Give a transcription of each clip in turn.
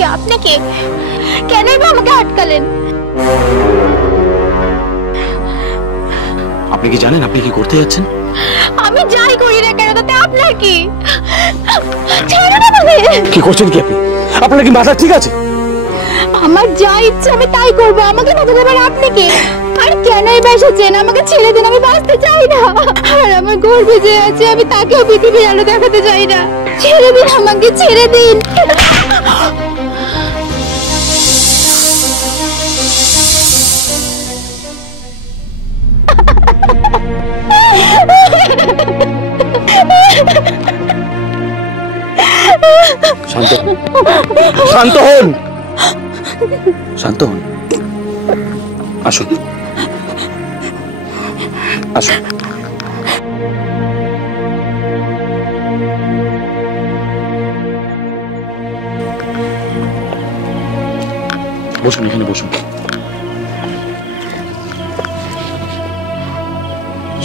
কই আপনি কে? কেনই বা আমাকে আটকালেন? আপনি কি জানেন আপনি কি করতে যাচ্ছেন? আমি যাই করি না কেন তাতে আপনার কি? ছাড়ুন আমাকে। কি করছেন কি আপনি? আপনার কি মাথা ঠিক আছে? আমার যা ইচ্ছা আমি তাই করব, আমাকে বাধা দেবার আপনি কে? আর কেনই বা এসেছেন? আমাকে ছেড়ে দিন, আমি বাঁচতে চাই না। আর আমার গর্ভে যে আছে আমি তাকেও পৃথিবীর আলো দেখাতে চাই না। ছেড়ে দিন আমাকে, ছেড়ে দিন। শান্ত হন, শান্ত হন, শান্ত হন। আসুন, আসুন। বসুন, এখানে বসুন।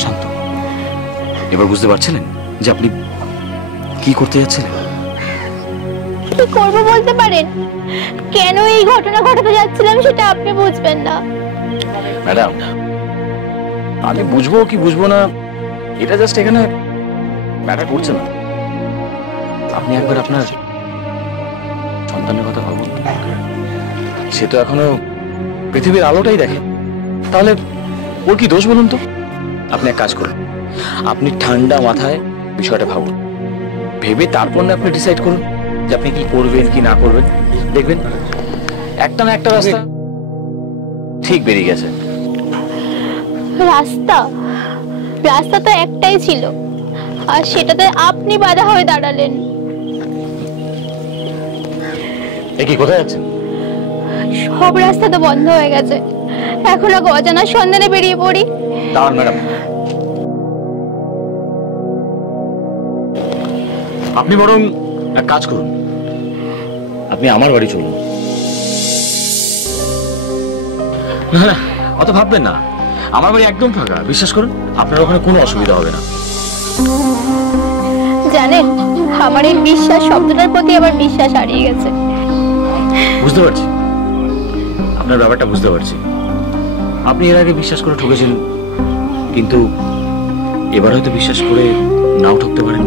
শান্ত। এবার বুঝতে পারছিলেন যে আপনি কি করতে যাচ্ছিলেন? কি করবো বলতে পারেন? কেন এই ঘটনা ঘটাতে যাচ্ছিলাম সেটা আপনি বুঝবেন না। ম্যাডাম, আমি বুঝবো কি বুঝবো না এটা জাস্ট এখানে ম্যাটার করছে না। আপনি একবার আপনার সন্তানের কথা ভাবুন। সে তো এখনো পৃথিবীর আলোটাই দেখে, তাহলে ওর কি দোষ বলুন তো? আপনি এক কাজ করুন, আপনি ঠান্ডা মাথায় বিষয়টা ভাবুন, ভেবে তারপর না আপনি ডিসাইড করুন যে আপনি কি করবেন কি না করবেন। দেখবেন একটা না একটা রাস্তা ঠিক বেরিয়ে গেছে। রাস্তা রাস্তা তো একটাই ছিল, আর সেটাতে আপনি বাধা হয়ে দাঁড়ালেন। কি কোথায় যাচ্ছেন? সব রাস্তা তো বন্ধ হয়ে গেছে, এখন এক অজানার সন্ধানে বেরিয়ে পড়ি। দাঁড়ান ম্যাডাম, আপনি বরং এক কাজ করুন, আপনি আমার বাড়ি চলুন। না না, অত ভাববেন না, আমার বাড়ি একদম ফাঁকা, বিশ্বাস করুন আপনার ওখানে কোনো অসুবিধা হবে না। জানেন, আমার এই বিশ্বাস শব্দটার প্রতি আমার বিশ্বাস হারিয়ে গেছে। বুঝতে পারছি, আপনার ব্যাপারটা বুঝতে পারছি। আপনি এর আগে বিশ্বাস করে ঠকেছিলেন, কিন্তু এবার হয়তো বিশ্বাস করে নাও ঠকতে পারেন।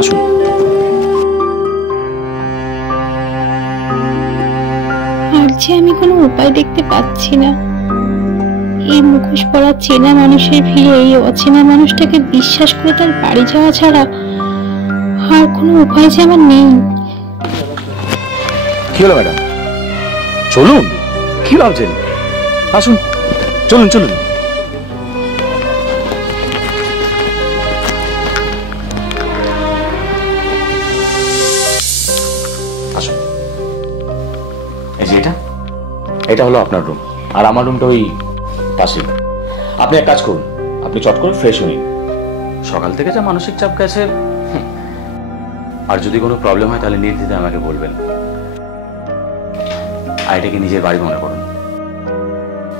আসুন। আর যে আমি কোনো উপায় দেখতে পাচ্ছি না, এই মুখোশ পরা চেনা মানুষের ভিড়ে এই অচেনা মানুষটাকে বিশ্বাস করে তার বাড়ি যাওয়া ছাড়া আর কোনো উপায় যে আমার নেই। কি হলো ম্যাডাম? চলুন, কি ভাবছেন? আসুন, চলুন চলুন। আসুন। এই যে এটা হলো আপনার রুম, আর আমার রুমটা ওই পাশে। আপনি এক কাজ করুন, আপনি চট করে ফ্রেশ হয়ে নিন। সকাল থেকে যা মানসিক চাপ গেছে, আর যদি কোনো প্রবলেম হয় তাহলে নির্দ্বিধায় আমাকে বলবেন। আর এটাকে নিজের বাড়ি মনে করুন।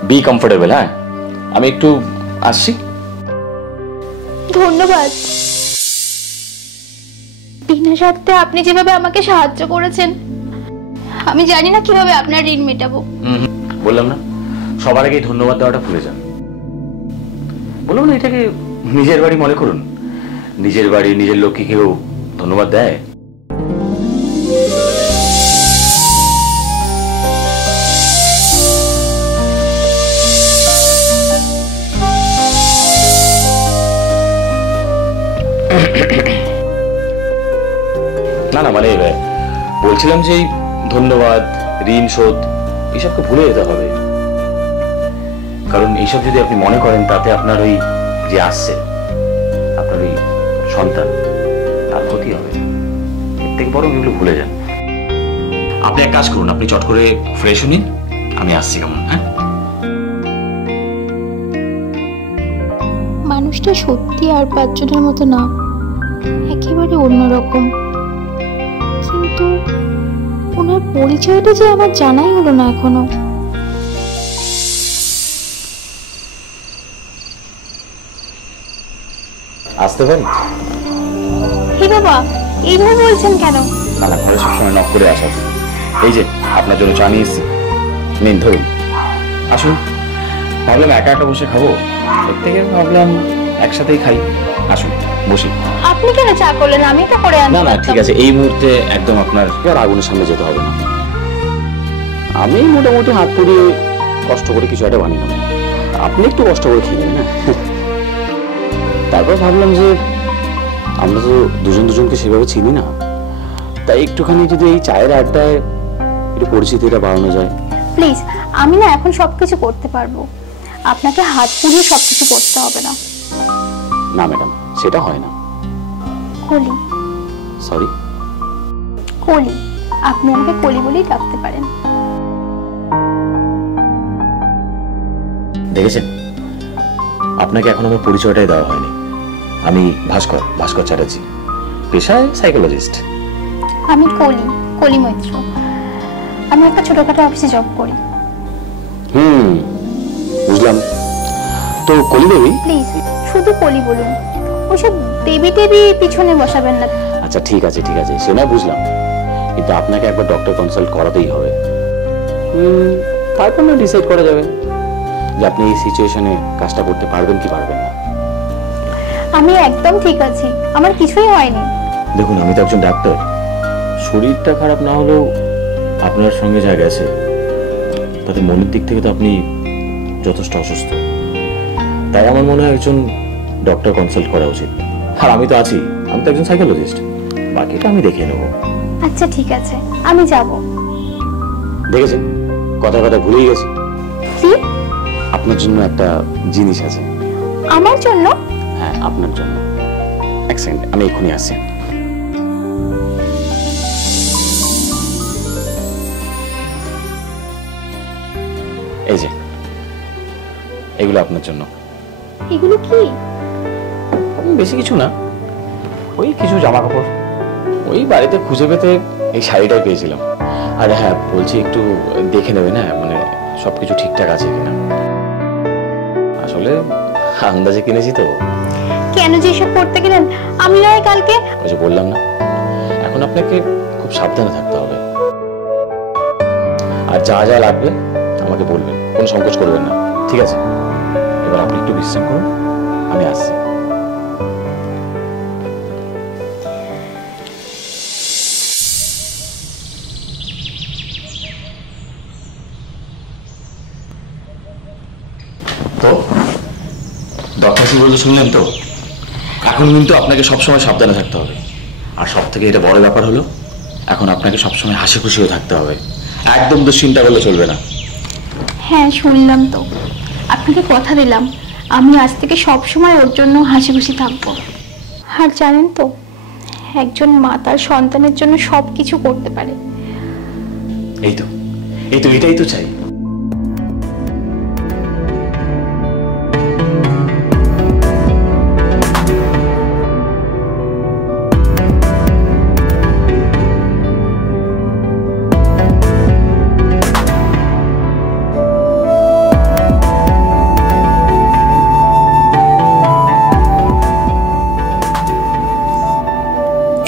B comfortable. হ্যাঁ, আমি একটু আসছি। ধন্যবাদ। বিনা স্বার্থে আপনি যেভাবে আমাকে সাহায্য করেছেন, আমি জানি না কিভাবে আপনার ঋণ মেটাবো। বললাম না, সবার আগে ধন্যবাদ দেওয়াটা ভুলে যান। বললাম না, এটাকে নিজের বাড়ি মনে করুন। নিজের বাড়ি, নিজের লোককে কেউ ধন্যবাদ দেয়? না না, মানে বলছিলাম যে ধন্যবাদ, ঋণ শোধ এইসবকে ভুলে যেতে হবে। কারণ এইসব যদি আপনি মনে করেন তাতে আপনার ওই যে আসছে আপনার ওই সন্তান, তার ক্ষতি হবে। এর থেকে বরং এগুলো ভুলে যান। আপনি এক কাজ করুন, আপনি চট করে ফ্রেশ নিন, আমি আসছি। কেমন? হ্যাঁ, মানুষটা সত্যি আর পাঁচজনের মতো না, একেবারে অন্যরকম। কিন্তু ওনার পরিচয়টা যে আমার জানাই হলো না এখনো। আসতে পারি? হে বাবা, এইভাবে বলছেন কেন? না না, ঘরে সবসময় নক করে আসা। এই যে আপনার জন্য চা নিয়ে এসেছি, নিন ধরুন, আসুন। ভাবলাম একা একা বসে খাবো, এর থেকে ভাবলাম একসাথেই খাই। আসুন বসি। আপনি কেন চা করলেন? আমি তো করে আনতে না না, পারতাম। ঠিক আছে, এই মুহূর্তে একদম আপনার আর আগুনের সামনে যেতে হবে না। আমি মোটামুটি হাত পুড়িয়ে কষ্ট করে কিছু একটা বানিয়ে নেবো, আপনি একটু কষ্ট করে খেয়ে নেবেন না। তারপর ভাবলাম যে আমরা তো দুজন দুজনকে সেভাবে চিনি না, তাই একটুখানি যদি এই চায়ের আড্ডায় একটু পরিচিতিটা বাড়ানো যায়। প্লিজ, আমি না এখন সবকিছু করতে পারবো, আপনাকে হাত পুড়িয়ে সবকিছু করতে হবে না। না ম্যাডাম, সেটা হয় না। কলি, সরি। কলি, আপনি আমাকে কলি বলেই ডাকতে পারেন। দেখেছেন, আপনাকে এখন আমার পরিচয়টাই দেওয়া হয়নি। আমি ভাস্কর চ্যাটার্জি, পেশায় সাইকোলজিস্ট। আমি কলি, কলি মৈত্র। আমি একটা ছোটখাটো অফিসে জব করি। বুঝলাম। তো কলি দেবী? প্লিজ শুধু কলি বলুন, ওইসব দেবী টেবি পিছনে বসাবেন না। আচ্ছা ঠিক আছে, সে না বুঝলাম, কিন্তু আপনাকে একবার ডক্টর কনসাল্ট করাতেই হবে। তারপর না ডিসাইড করা যাবে যে আপনি এই সিচুয়েশনে কাজটা করতে পারবেন কি পারবেন না। আমি একদম ঠিক আছি, আমার কিছুই হয়নি। দেখুন, আমি তো একজন ডাক্তার, শরীরটা খারাপ না হলেও আপনার সঙ্গে যা গেছে তাতে মনের দিক থেকে তো আপনি যথেষ্ট অসুস্থ। তাই আমার মনে হয় একজন ডক্টর কনসাল্ট করা উচিত। আর আমি তো আছি, আমি তো একজন সাইকোলজিস্ট, বাকিটা আমি দেখে নেব। আচ্ছা ঠিক আছে, আমি যাব। দেখেছেন, কথা ভুলেই গেছি। কি? আপনার জন্য একটা জিনিস আছে। আমার জন্য? হ্যাঁ, আপনার জন্য। এক সেকেন্ড, আমি এক্ষুনি আসছি। এই যে, এগুলো আপনার জন্য। এগুলো কি? বেশি কিছু না, ওই কিছু জামা কাপড়, ওই বাড়িতে খুঁজে পেতে এই শাড়িটাই পেয়েছিলাম। আর হ্যাঁ বলছি, একটু দেখে নেবে না, মানে সবকিছু ঠিকঠাক আছে কিনা। আসলে আন্দাজে কিনেছি তো। কেন যে এসব করতে গেলেন? আমি নয় কালকে। ওই যে বললাম না, এখন আপনাকে খুব সাবধানে থাকতে হবে। আর যা যা লাগবে আমাকে বলবেন, কোনো সংকোচ করবেন না, ঠিক আছে? এবার আপনি একটু বিশ্রাম করুন, আমি আসছি। তো ডক্টর কি বলতে শুনলেন তো? এখন কিন্তু আপনাকে সবসময় সাবধানে থাকতে হবে। আর সব থেকে এটা বড় ব্যাপার হলো, এখন আপনাকে সবসময় হাসি খুশিও থাকতে হবে, একদম দুশ্চিন্তা করলে চলবে না। হ্যাঁ শুনলাম তো, আপনাকে কথা দিলাম আমি আজ থেকে সব সময় ওর জন্য হাসি খুশি থাকবো। আর জানেন তো, একজন মা তার সন্তানের জন্য সবকিছু করতে পারে। এই তো এটাই তো চাই।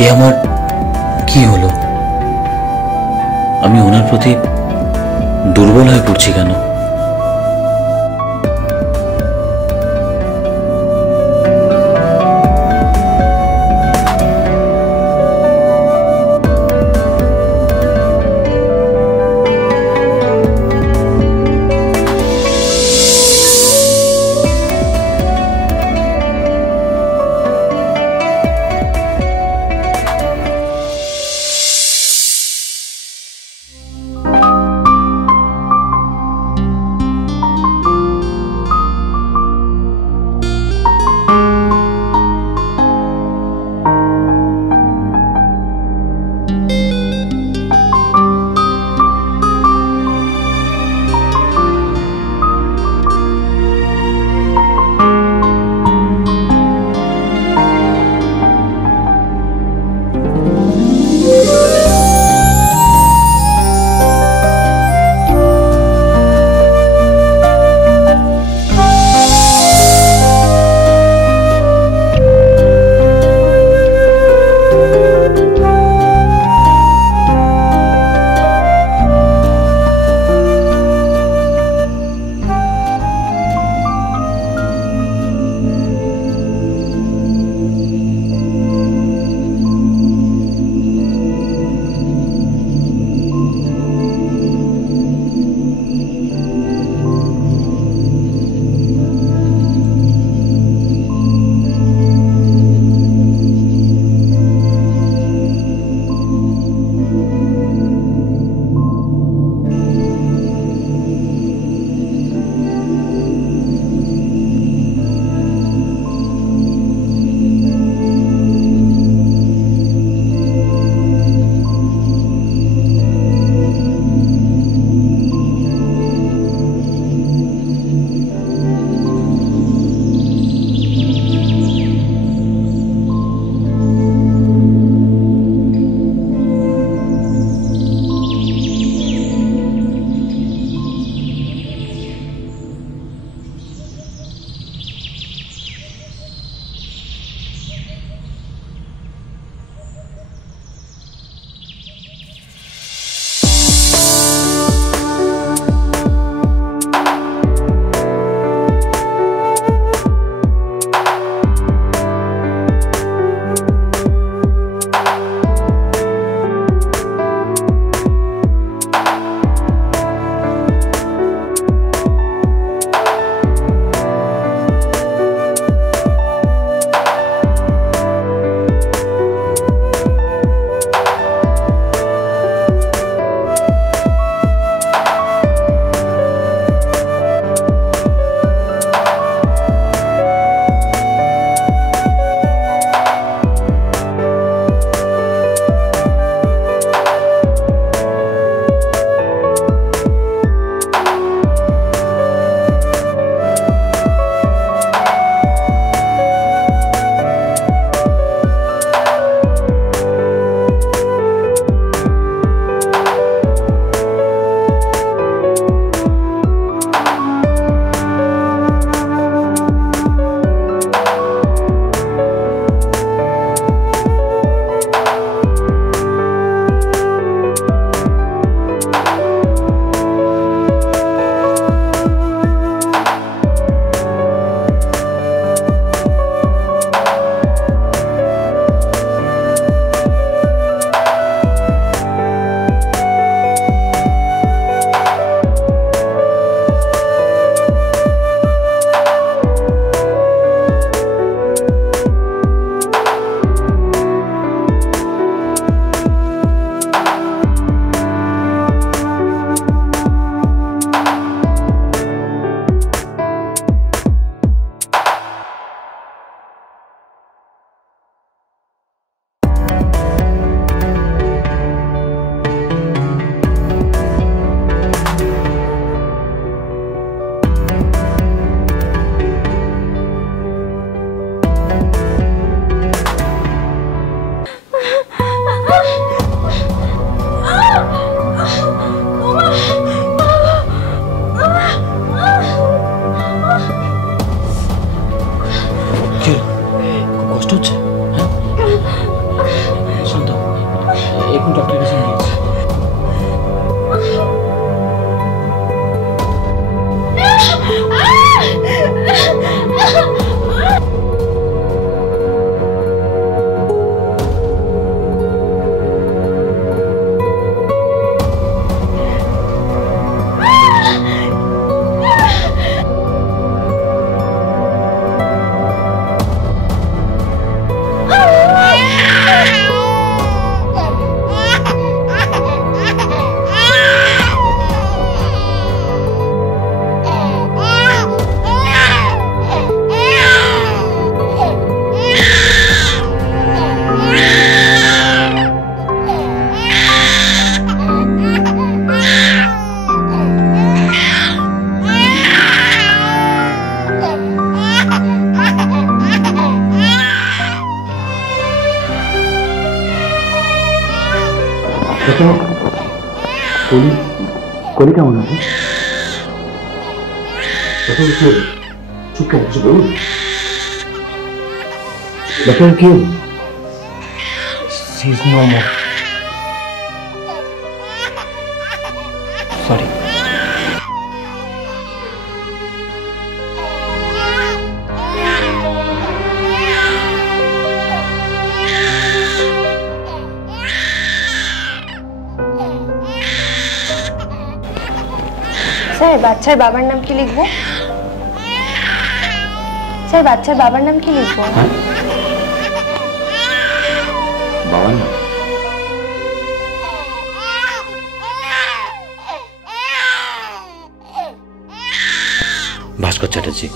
এ আমার কি হলো? আমি ওনার প্রতি দুর্বল হয়ে পড়ছি কেন? কলি কলি কেমন আছে? চুপ কেন, কিছু বলুন। ডাক্তার কি She's no more. Sorry. Sir বাচ্চার বাবার নাম কি লিখবো? স্যার বাচ্চার বাবার নাম কি লিখবো? বাবার নাম? ভাস্কর চ্যাটার্জি।